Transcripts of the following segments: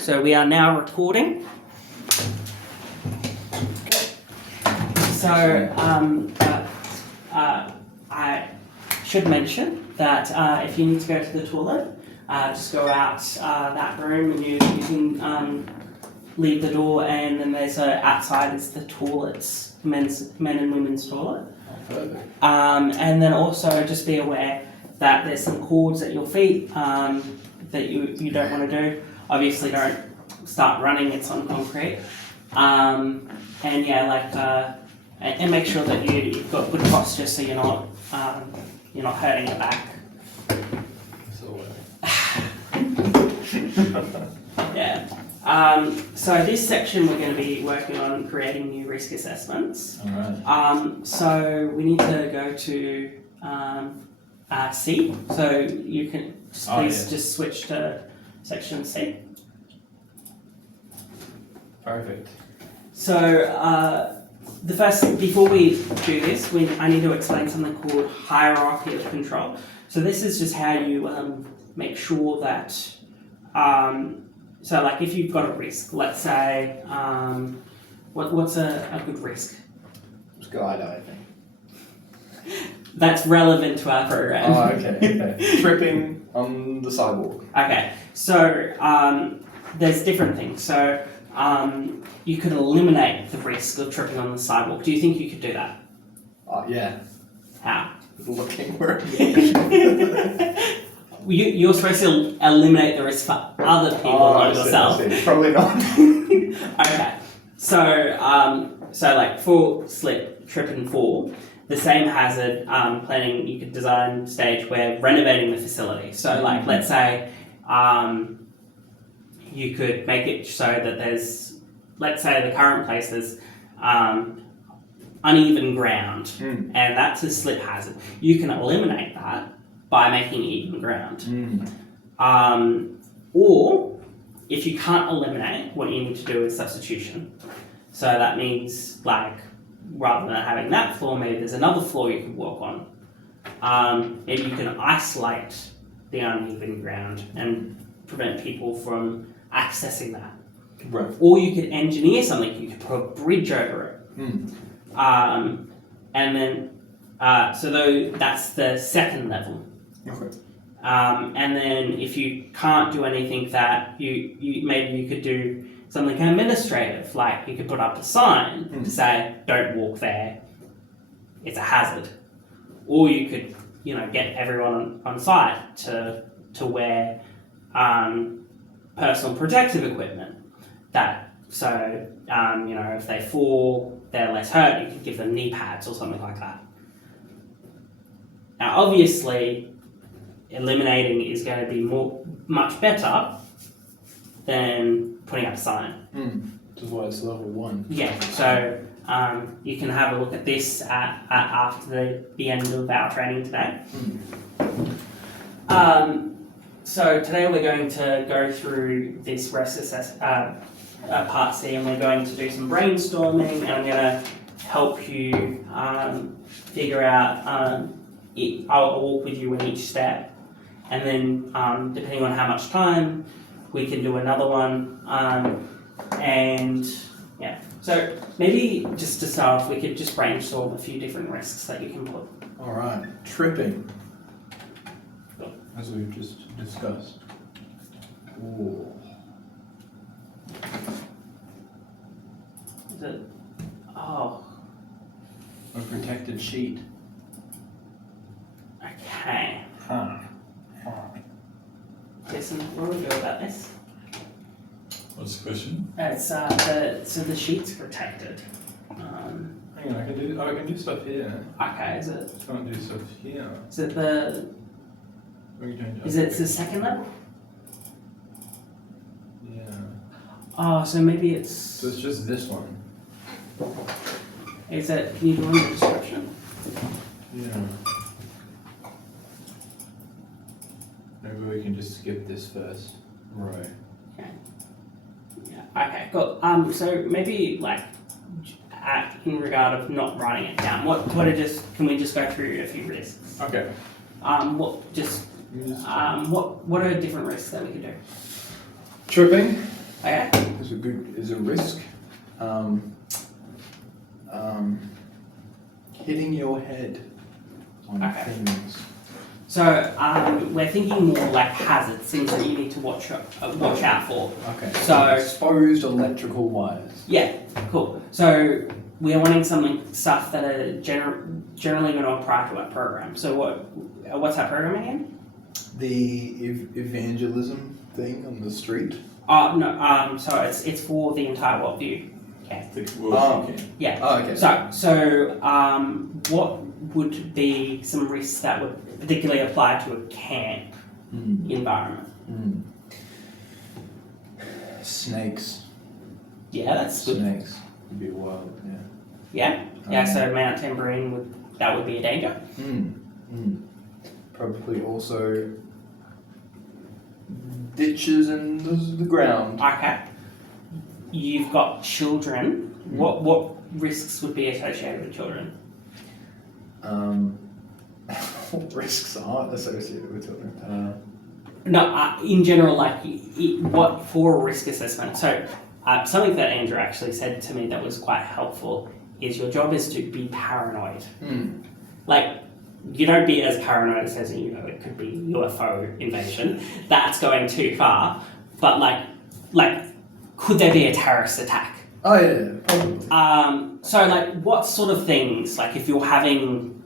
So we are now recording. So I should mention that if you need to go to the toilet, just go out that room and you can leave the door, and then there's outside is the toilets, men and women's toilet. Perfect. And then also just be aware that there's some cords at your feet that you don't want to do. Obviously, don't start running; it's on concrete. And yeah, and make sure that you've got good posture so you're not hurting your back. Yeah. So this section we're going to be working on creating new risk assessments. Alright. So we need to go to C. So you can just switch to section C. Perfect. So the first, before we do this, I need to explain something called hierarchy of control. So this is just how you make sure that, so like if you've got a risk, let's say, what's a good risk? Skydiving. I think. That's relevant to our program. Oh, okay. Tripping on the sidewalk. Okay, so there's different things. So you could eliminate the risk of tripping on the sidewalk. Do you think you could do that? Yeah. How? Looking where You're supposed to eliminate the risk for other people, not yourself. I see. Probably not. Okay, so like fall, slip, trip, and fall. The same hazard planning you could design stage where renovating the facility. So like let's say you could make it so that there's, let's say the current place is uneven ground, and that's a slip hazard. You can eliminate that by making even ground. Or if you can't eliminate, what you need to do is substitution. So that means like rather than having that floor, maybe there's another floor you could walk on. Maybe you can isolate the uneven ground and prevent people from accessing that. Right. Or you could engineer something, you could put a bridge over it. And then, that's the second level. Okay. And then if you can't do anything that maybe you could do something administrative, like you could put up a sign to say, don't walk there, it's a hazard. Or you could, get everyone on site to wear personal protective equipment. If they fall, they're less hurt, you could give them knee pads or something like that. Now, obviously, eliminating is going to be much better than putting up a sign. Which is why it's level 1. Yeah, so you can have a look at this after the end of our training today. So today we're going to go through this risk part C, and we're going to do some brainstorming, and I'm going to help you figure out, I'll walk with you in each step, and then depending on how much time, we can do another one, and yeah. So maybe just to start off, we could just brainstorm a few different risks that you can put. Alright. Tripping. As we've just discussed. Ooh. Is it? Oh. A protected sheet. Okay. Jason, what do we do about this? What's the question? It's so the sheet's protected. Hang on, I can do stuff here. Okay, is it? Can't do stuff here. Is it the? We can change Is it the second level? Yeah. Oh, so maybe it's. So it's just this one. Is it? Can you do it in the description? Yeah. Maybe we can just skip this first. Right. Okay. Yeah. Okay. Cool. So maybe like, in regard of not writing it down, can we just go through a few risks? Okay. What are different risks that we could do? Tripping. Okay. Is a risk. Hitting your head on Okay. things. So we're thinking more like hazards, things that you need to watch out for. Okay. So- exposed electrical wires. Yeah, cool. So we are wanting stuff that are generally going to apply to our program. So what's our program again? The evangelism thing on the street. No. So it's for the entire worldview. Okay. The world you can. Yeah. Oh, okay. So what would be some risks that would particularly apply to a camp environment? Snakes. Yeah, that's good. Snakes would be wild. Yeah. Yeah. So Mount Tambourine would be a danger. Probably also ditches in the ground. Okay. You've got children. What risks would be associated with children? What risks aren't associated with children? No, in general, like what for a risk assessment. So something that Andrew actually said to me that was quite helpful is your job is to be paranoid. Like you don't be as paranoid as says it could be UFO invasion. That's going too far. But like could there be a terrorist attack? Oh yeah, probably. So like what sort of things, like if you're having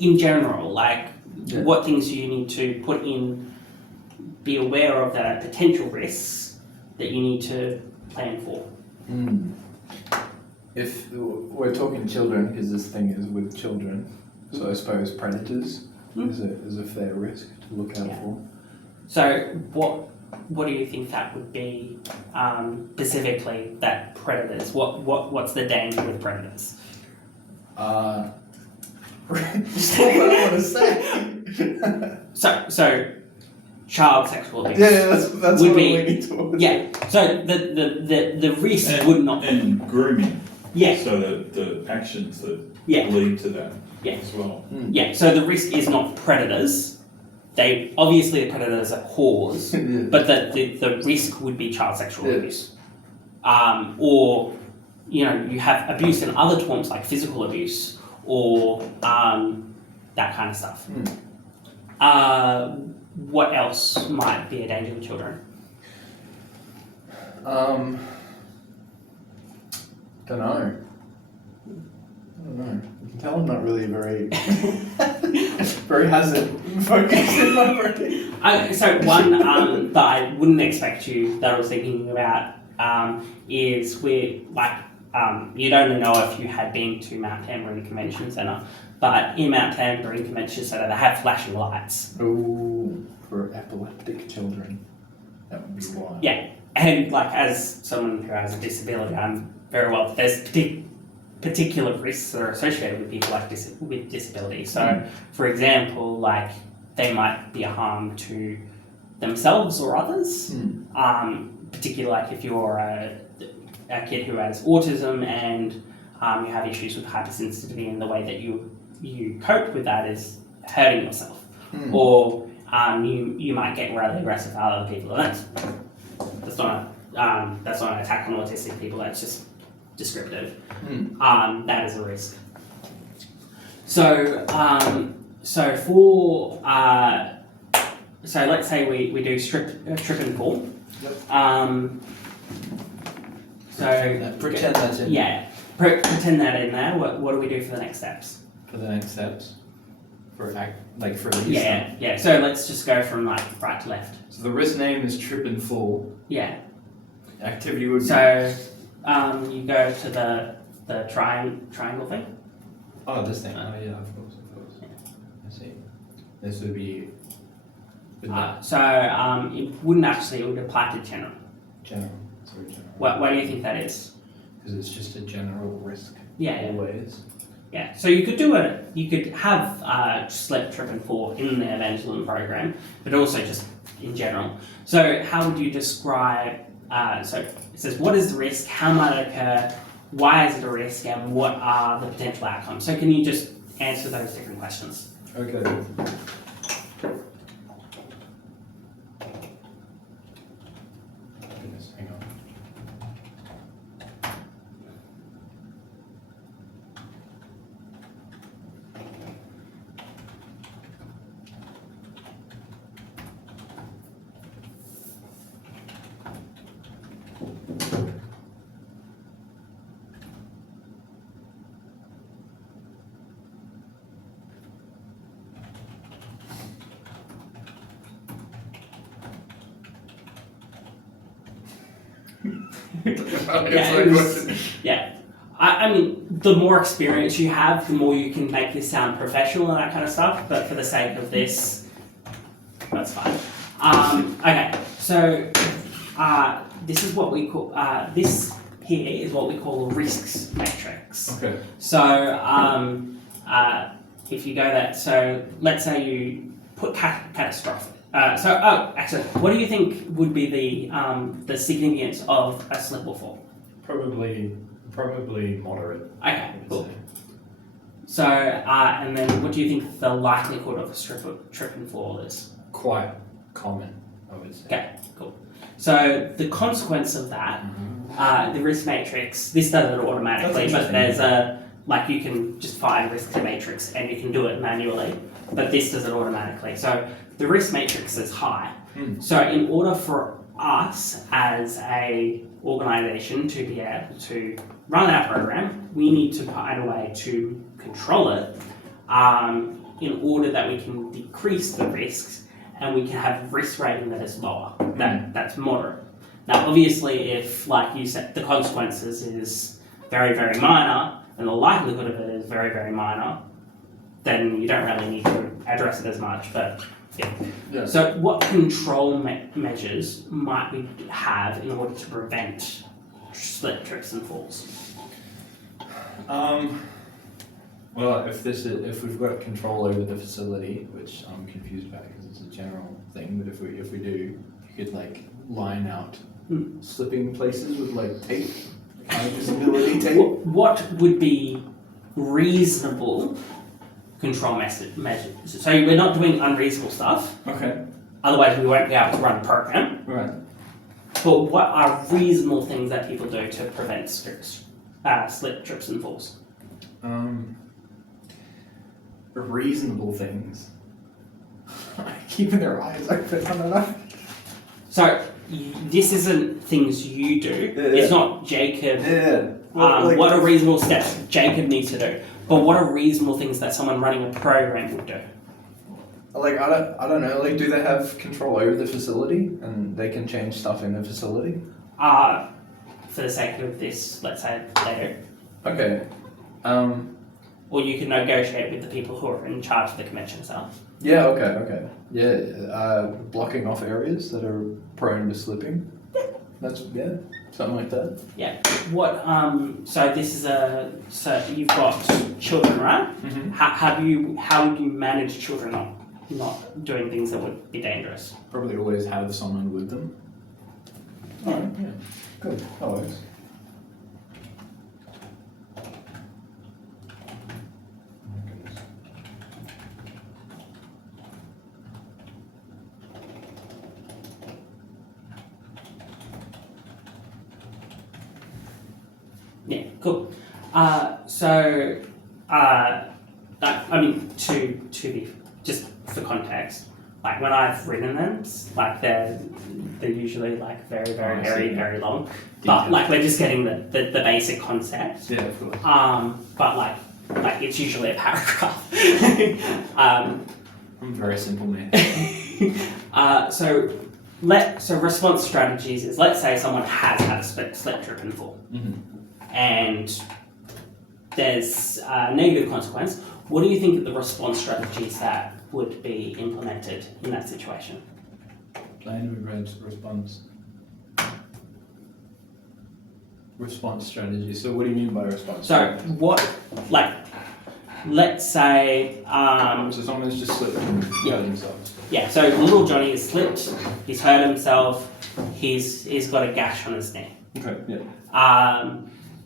in general, like what things do you need to put in, be aware of the potential risks that you need to plan for? If we're talking children, because this thing is with children, so I suppose predators is a fair risk to look out for. So what do you think that would be specifically? That predators. What's the danger with predators? Just what I want to say. So child sexual abuse. Yeah, that's Would what be- I'm leaning towards. Yeah. So the risk would not. And grooming. Yeah. So the actions that Yeah. lead to that Yeah. as well. Yeah. So the risk is not predators. They obviously the predators are whores, Yeah. but the risk would be child sexual Yeah. abuse, or you have abuse in other forms like physical abuse or that kind of stuff. What else might be a danger to children? Don't know. You can tell I'm not really very hazard focused in my brain. So one that I wouldn't expect that I was thinking about is you don't know if you had been to Mount Tambourine Convention Centre, but in Mount Tambourine Convention Centre they have flashing lights. Oh, for epileptic children, that would be wild. Yeah, and like as someone who has a disability, I'm very well. There's particular risks that are associated with people with disability. So, for example, like they might be a harm to themselves or others. Particularly like if you're a kid who has autism and you have issues with hypersensitivity, and the way that you cope with that is hurting yourself, or you might get really aggressive at other people. That's not an attack on autistic people. That's just descriptive. That is a risk. So let's say we do trip and fall. Yep. Pretend that's in. Yeah, pretend that in there. What do we do for the next steps? For the next steps. For these. Yeah. So let's just go from like right to left. So the risk name is trip and fall. Yeah. Activity would be. So you go to the triangle thing. Oh, this thing. Oh yeah, of course. I see. This would be. It wouldn't actually. It would apply to general. General. Sorry, general. Why do you think that is? Because it's just a general risk. Yeah. Always. Yeah, so you could have slip, trip and fall in the evangelism program, but also just in general. So how would you describe, so it says what is the risk, how might it occur, why is it a risk, and what are the potential outcomes? So can you just answer those different questions? Okay. goodness, hang on. Yeah. I mean, the more experience you have, the more you can make this sound professional and that kind of stuff. But for the sake of this, that's fine. Okay, so this is what we call this here is what we call a risks matrix. Okay. So if you go that, so let's say you put catastrophic. Actually, what do you think would be the significance of a slip or fall? Probably moderate. Okay, I would cool. say. So, and then what do you think the likelihood of a trip and fall is? Quite common, I would say. Okay, cool. So the consequence of that, the risk matrix, this does it automatically, That's but there's you can just find risk matrix and you can do it manually, but this does it automatically. So the risk matrix is high. So in order for us as a organisation to be able to run our program, we need to find a way to control it in order that we can decrease the risks and we can have risk rating that is lower, that's moderate. Now, obviously, if, like you said, the consequences is very, very minor and the likelihood of it is very, very minor, then you don't really need to address it as much. But yeah. So, what control measures might we have in order to prevent slip, trips, and falls? Well, if we've got control over the facility, which I'm confused about because it's a general thing, but if we do, you could line out slipping places with tape, high visibility tape. What would be reasonable control measures? So we're not doing unreasonable stuff. Okay. Otherwise, we won't be able to run the program. Right. But what are reasonable things that people do to prevent slip, trips, and falls? Reasonable things. Keeping their eyes open, I don't know. So this isn't things you do. Yeah. It's not Jacob. Yeah. What are reasonable steps Jacob needs to do? But what are reasonable things that someone running a program would do? I don't know. Do they have control over the facility and they can change stuff in the facility? For the sake of this, let's say later. Okay. Or you can negotiate with the people who are in charge of the convention center. Yeah. Okay. Yeah. Blocking off areas that are prone to slipping. That's something like that. Yeah. What? So this is so you've got children, right? Mm-hmm. How would you manage children not doing things that would be dangerous? Probably always have someone with them. Alright. Yeah. Good. That works. Yeah, cool. I mean, to be just for context, when I've written them, they're usually very, very, very, very long. But we're just getting the basic concept. Yeah, of course. But it's usually a paragraph. I'm a very simple man. So response strategies is, let's say someone has had a slip, trip, and fall. And there's a negative consequence. What do you think are the response strategies that would be implemented in that situation? Plain response strategy. So what do you mean by response? So let's say so someone's just slipped and hurt themselves. Yeah, so little Johnny has slipped, he's hurt himself, he's got a gash on his knee. Okay, yeah.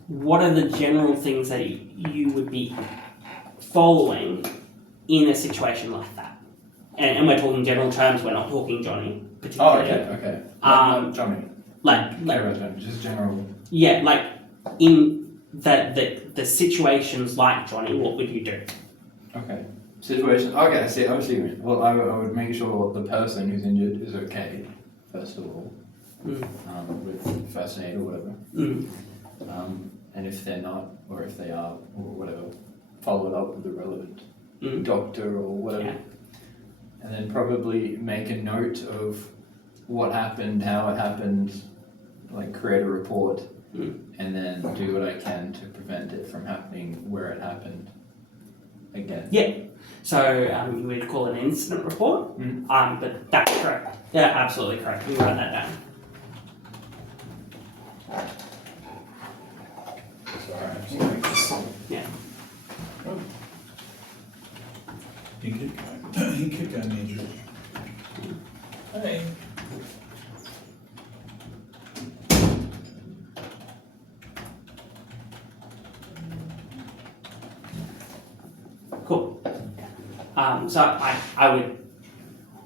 What are the general things that you would be following in a situation like that? And we're talking general terms, we're not talking Johnny particularly. Oh, okay. Not Johnny. Care about Johnny, just general. yeah, like in the situations like Johnny, what would you do? Okay. Situation. Okay, I see what you mean. Well, I would make sure the person who's injured is okay, first of all, with first aid or whatever. And if they're not, or if they are, or whatever, follow it up with the relevant doctor or whatever. Yeah. And then probably make a note of what happened, how it happened, like create a report, and then do what I can to prevent it from happening where it happened again. Yeah. So you would call it an incident report. But that's correct. Yeah, absolutely correct. We write that down. Sorry, I'm just like this. Yeah. He kicked got injured. Hey. Cool. So I would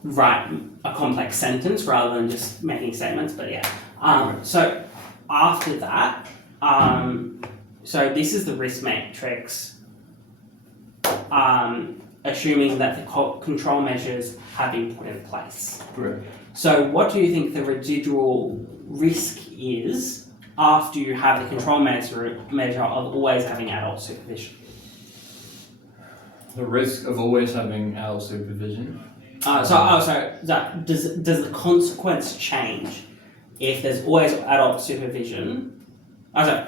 write a complex sentence rather than just making statements, but yeah. So after that, so this is the risk matrix, assuming that the control measures have been put in place. Correct. So what do you think the residual risk is after you have the control measure of always having adult supervision? The risk of always having adult supervision. Does the consequence change if there's always adult supervision? Sorry,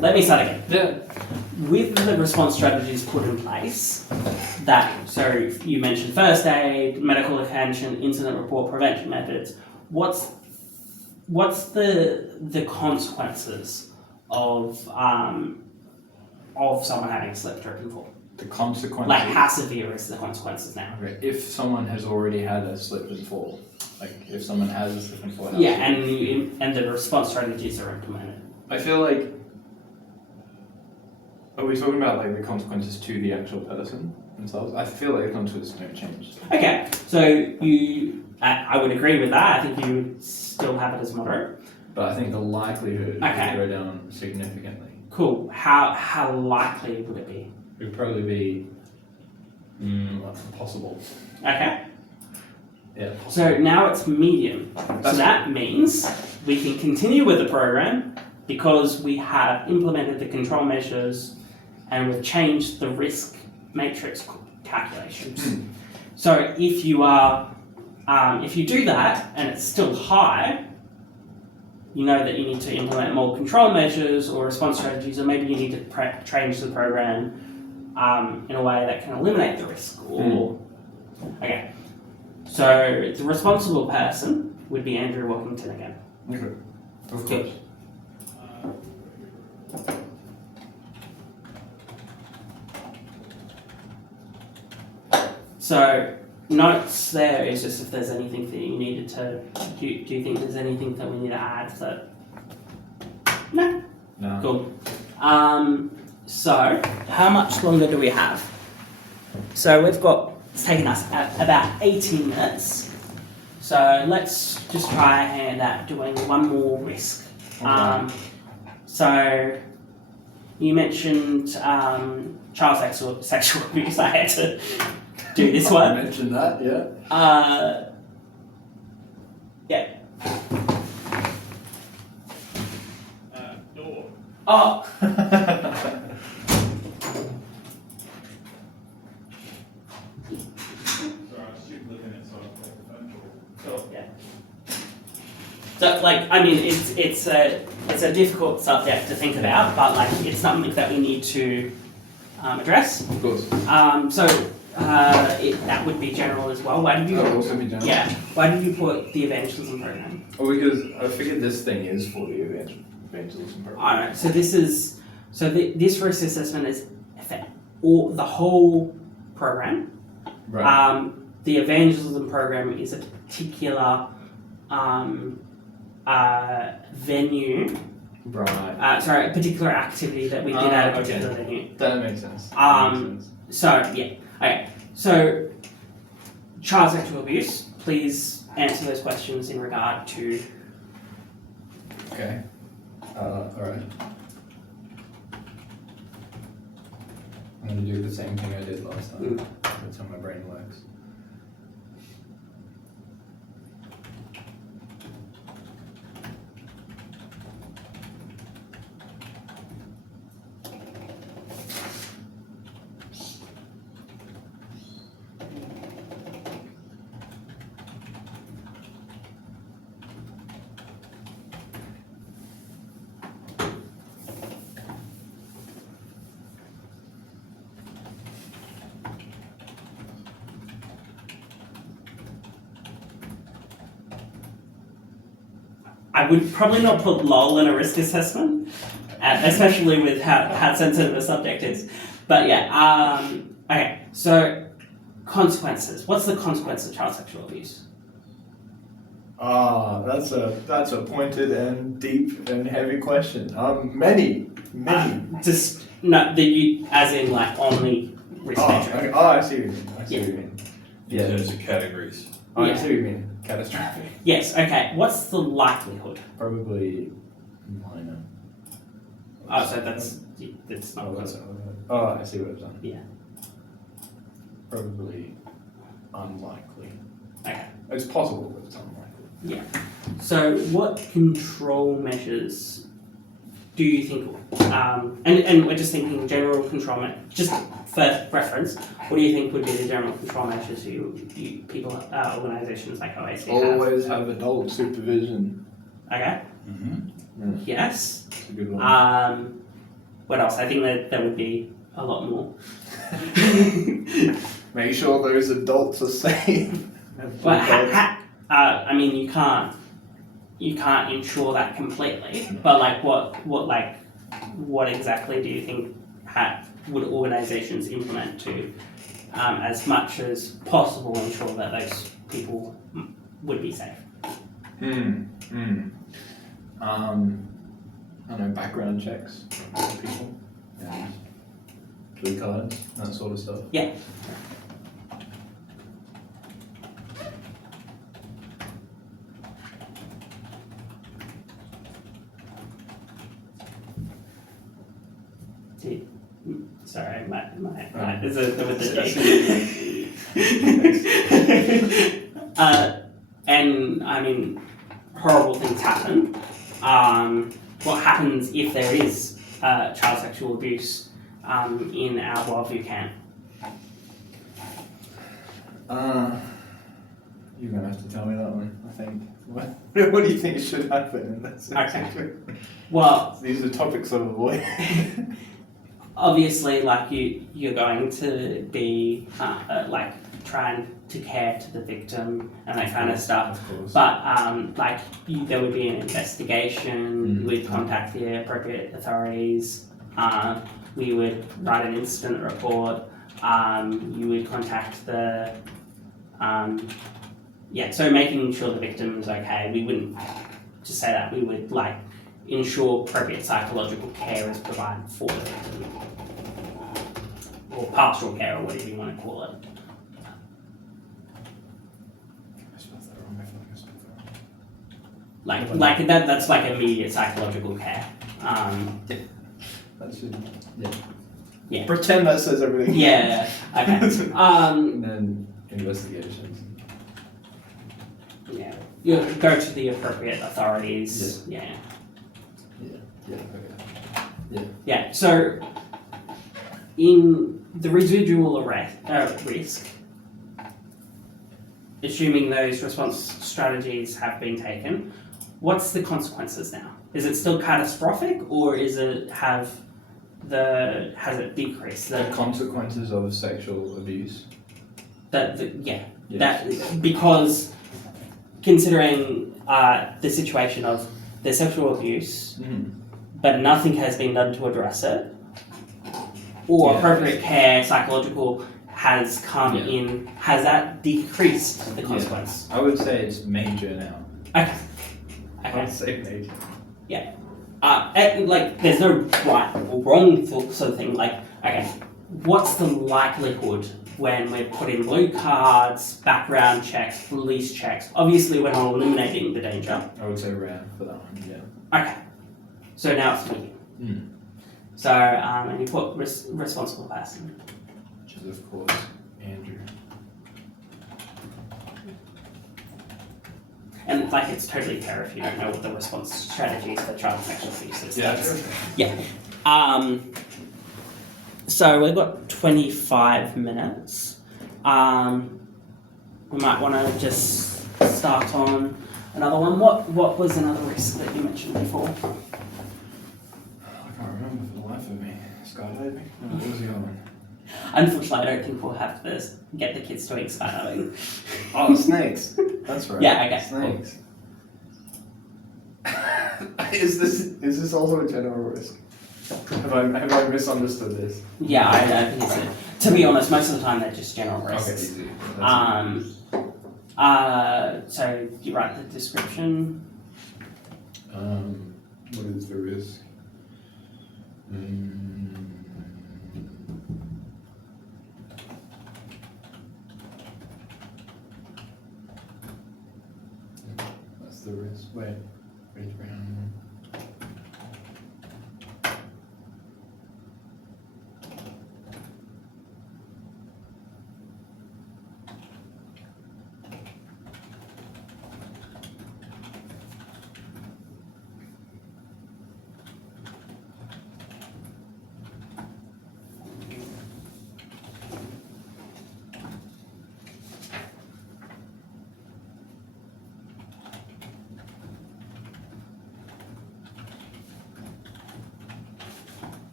let me start again. Yeah. With the response strategies put in place, so you mentioned first aid, medical attention, incident report, prevention methods. What's the consequences of someone having slip, trip, and fall? The consequences. Like, how severe is the consequences now? Okay. If someone has already had a slip and fall, like if someone has a slip and fall. Yeah, and the response strategies are implemented. I feel like. Are we talking about like the consequences to the actual person themselves? I feel like the consequences don't change. Okay, so I would agree with that. I think you would still have it as moderate. But I think the likelihood Okay. would go down significantly. Cool. How likely would it be? It would probably be possible. Okay. Yeah. Possible. So now it's medium. So That's- that means we can continue with the program because we have implemented the control measures and we've changed the risk matrix calculations. So if you do that and it's still high, you know that you need to implement more control measures or response strategies, or maybe you need to change the program in a way that can eliminate the risk. Okay. So the responsible person would be Andrew Walkington again. Okay. Of Good. course. So notes there is just if there's anything that you needed to. Do you think there's anything that we need to add that? No. No. Cool. So how much longer do we have? So it's taken us about 18 minutes. So let's just try a hand at doing one more risk. Okay. So you mentioned child sexual abuse. I had to do this I one. mentioned that, yeah. Yeah. Door. Oh. Sorry, I was just looking at sort of like the phone call. Cool. Yeah. So, like, I mean, it's a difficult subject to think about, but like, it's something that we need to address. Of course. That would be general as well. Why did you? That would also be general. Yeah. Why did you put the evangelism program? Well, because I figured this thing is for the evangelism program. Alright. So this risk assessment is for the whole program. Right. The evangelism program is a particular venue. Right. A particular activity that we did at a okay. particular venue. That makes sense. So yeah. Okay. So child sexual abuse. Please answer those questions in regard to Okay. Alright. I'm gonna do the same thing I did last time. That's how my brain works. I would probably not put LOL in a risk assessment, especially with how sensitive a subject is. But yeah, okay, so consequences. What's the consequence of child sexual abuse? That's a pointed and deep and heavy question. Many. Just, no, as in like only risk measure. Okay. I see what you mean. I see what you mean. In terms of categories. I Yeah. see what you mean. Catastrophic. Yes, okay. What's the likelihood? Probably minor. Oh, so that's not Oh, cause. I see what I've done. Yeah. Probably unlikely. Okay. It's possible, but it's unlikely. So what control measures do you think, and we're just thinking general control measures, just for reference, what do you think would be the general control measures you people, organisations like OAC have? Always have adult supervision. Okay, Mm-hmm. yes. It's a good one. What else? I think that there would be a lot more. Make sure those adults are safe. Well, I mean, you can't ensure that completely, but like what exactly do you think would organisations implement to, as much as possible, ensure that those people would be safe? I don't know, background checks for people. And blue cards, that sort of stuff. Yeah. Sorry, my is it with the and I mean, horrible things happen. What happens if there is child sexual abuse in our Wildview camp? You're gonna have to tell me that one, I think. What do you think should happen in that situation? Well, These are topics I've avoided. obviously, like you're going to be like trying to care to the victim and that kind of stuff. Of course. But there would be an investigation. We'd contact the appropriate authorities. We would write an incident report. You would contact the so making sure the victim is okay. We wouldn't just say that. We would like ensure appropriate psychological care is provided for the victim, or pastoral care, or whatever you want to call it. I spelled that wrong. I feel like I spelled that wrong. Like that's like immediate psychological care. That should, Yeah. Pretend that says everything. Yeah. Okay. And then investigations. Yeah. You go to the appropriate authorities. Yeah. Yeah, okay. Yeah. So, in the residual risk, assuming those response strategies have been taken, what's the consequences now? Is it still catastrophic, or has it decreased? The consequences of sexual abuse. Because considering the situation of the sexual abuse, but nothing has been done to address it, or appropriate care, psychological, has come in, has that decreased the consequence? I would say it's major now. Okay. I would say major. There's no right or wrong sort of thing. Like, okay, what's the likelihood when we put in blue cards, background checks, police checks. Obviously, we're not eliminating the danger. I would say ran for that one, yeah. Okay. So now it's me. Mm. So, and you put responsible person. Which is, of course, Andrew. And like, it's totally fair if you don't know what the response strategies for child sexual abuse is. So we've got 25 minutes. We might want to just start on another one. What was another risk that you mentioned before? I can't remember for the life of me. Skydiving? No, what was the other one? Unfortunately, I don't think we'll have to get the kids doing skydiving. Oh, snakes. That's right. Yeah, okay. Snakes. Is this also a general risk? Have I misunderstood this? Yeah, I think it's to be honest, most of the time they're just general risks. Okay, easy. So you write the description. What is the risk? That's the risk. Wait around.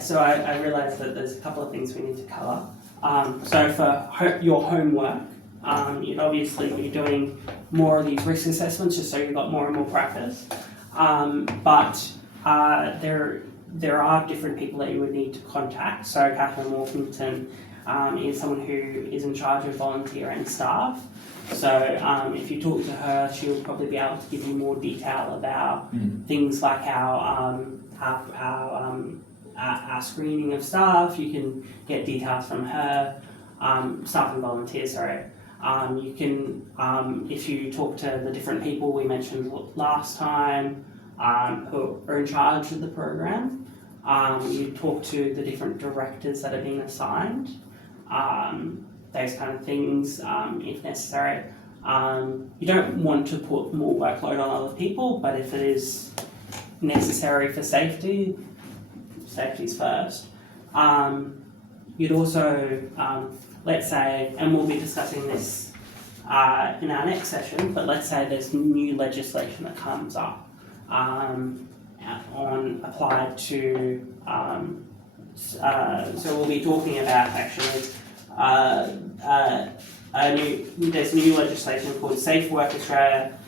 So I realised that there's a couple of things we need to cover. So for your homework, you'd obviously be doing more of these risk assessments just so you've got more and more practice. But there are different people that you would need to contact. So Catherine Walkington is someone who is in charge of volunteer and staff. So if you talk to her, she'll probably be able to give you more detail about things like our screening of staff. You can get details from her, staff and volunteers, sorry. You can, if you talk to the different people we mentioned last time, who are in charge of the program, you talk to the different directors that have been assigned, those kind of things, if necessary. You don't want to put more workload on other people, but if it is necessary for safety, safety's first. You'd also, let's say, and we'll be discussing this in our next session, but let's say there's new legislation that comes up applied to, so we'll be talking about actually there's new legislation called Safe Work Australia.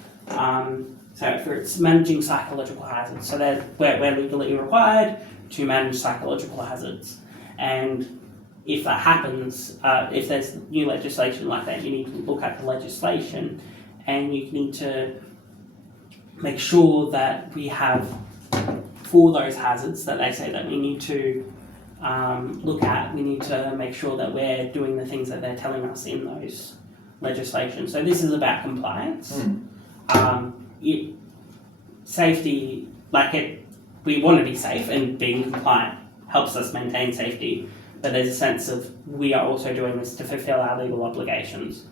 So for it's managing psychological hazards. So we're legally required to manage psychological hazards. And if that happens, if there's new legislation like that, you need to look at the legislation and you need to make sure that we have, for those hazards that they say that we need to look at, we need to make sure that we're doing the things that they're telling us in those legislation. So this is about compliance. Safety, we want to be safe, and being compliant helps us maintain safety, but there's a sense of we are also doing this to fulfill our legal obligations.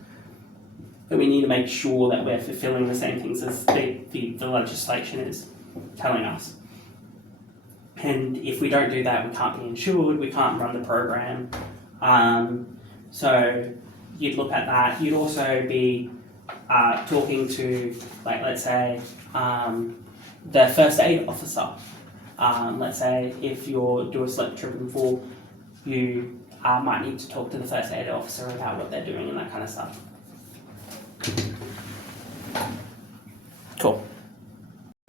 But we need to make sure that we're fulfilling the same things as the legislation is telling us. And if we don't do that, we can't be insured, we can't run the program. So you'd look at that. You'd also be talking to, let's say, the first aid officer. Let's say if you're doing a slip, trip and fall, you might need to talk to the first aid officer about what they're doing and that kind of stuff.